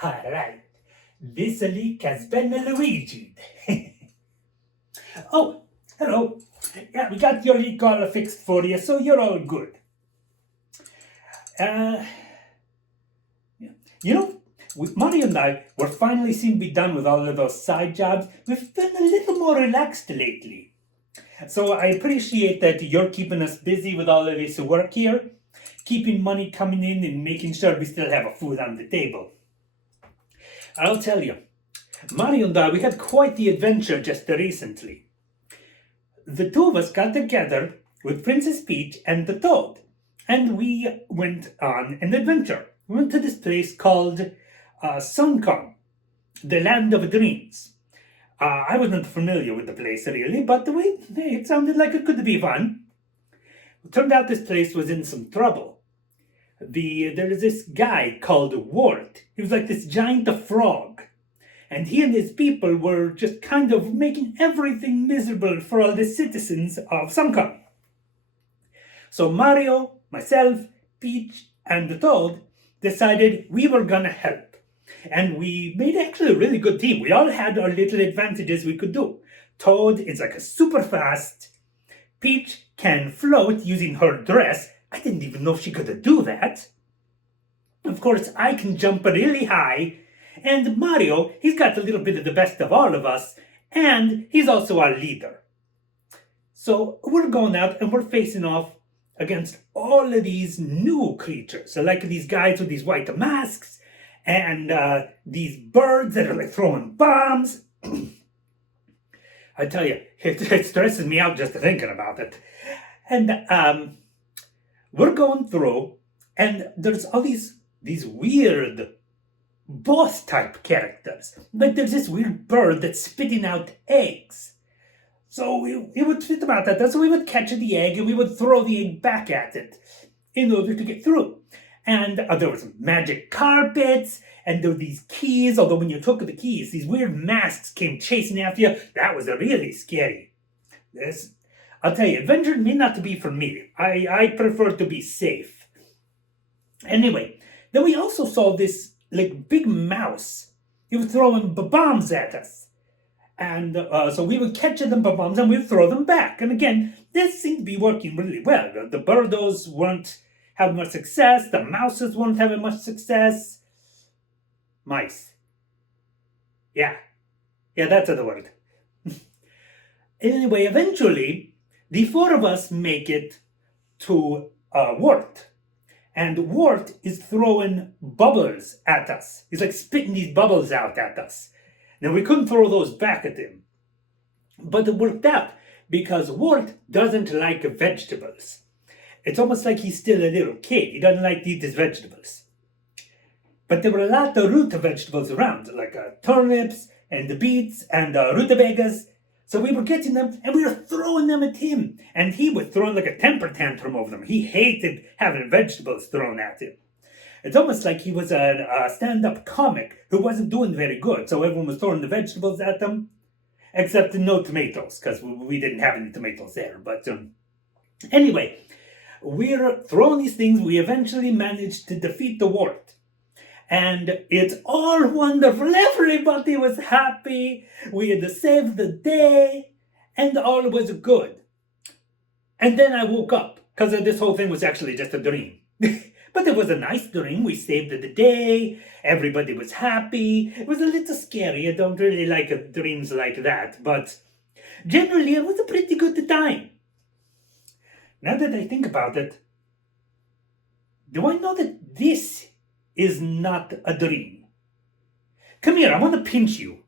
Alright, this leak has been Luigi. Oh, hello. Yeah, we got your leak all fixed for you, so you're all good. Uh, yeah. You know, Mario and I, we're finally seem to be done with all of those side jobs. We've been a little more relaxed lately. So I appreciate that you're keeping us busy with all of this work here, keeping money coming in and making sure we still have a food on the table. I'll tell you, Mario and I, we had quite the adventure just recently. The two of us got together with Princess Peach and the Toad, and we went on an adventure. We went to this place called Suncon, the land of dreams. I wasn't familiar with the place really, but it sounded like it could be fun. It turned out this place was in some trouble. There is this guy called Wart. He was like this giant frog. And he and his people were just kind of making everything miserable for all the citizens of Suncon. So Mario, myself, Peach, and the Toad decided we were gonna help. And we made actually a really good team. We all had our little advantages we could do. Toad is like a super fast. Peach can float using her dress. I didn't even know she could do that. Of course, I can jump really high. And Mario, he's got a little bit of the best of all of us, and he's also our leader. So we're going out and we're facing off against all of these new creatures. So like these guys with these white masks, and these birds that are like throwing bombs. I tell you, it stresses me out just thinking about it. And we're going through, and there's all these weird boss type characters. Like there's this weird bird that's spitting out eggs. So we would spit them out at us, so we would catch the egg and we would throw the egg back at it in order to get through. And there was magic carpets, and there were these keys, although when you took the keys, these weird masks came chasing after you. That was really scary. I'll tell you, adventure may not be for me. I prefer to be safe. Anyway, then we also saw this like big mouse. He was throwing bombs at us. And so we would catch them bombs and we'd throw them back. And again, this seemed to be working really well. The birdos weren't having much success. The mouses weren't having much success. Mice. Yeah, that's the word. Anyway, eventually, the four of us make it to Wart. And Wart is throwing bubbles at us. He's like spitting these bubbles out at us. Now, we couldn't throw those back at him. But it worked out because Wart doesn't like vegetables. It's almost like he's still a little kid. He doesn't like to eat his vegetables. But there were a lot of root vegetables around, like turnips and beets and rutabagas. So we were getting them and we were throwing them at him. And he was throwing like a temper tantrum over them. He hated having vegetables thrown at him. It's almost like he was a stand-up comic who wasn't doing very good. So everyone was throwing the vegetables at him, except no tomatoes, because we didn't have any tomatoes there. But anyway, we're throwing these things. We eventually managed to defeat the Wart. And it's all wonderful. Everybody was happy. We had saved the day. And all was good. And then I woke up. Because this whole thing was actually just a dream. But it was a nice dream. We saved the day. Everybody was happy. It was a little scary. I don't really like dreams like that. But generally, it was a pretty good time. Now that I think about it, do I know that this is not a dream? Come here, I want to pinch you.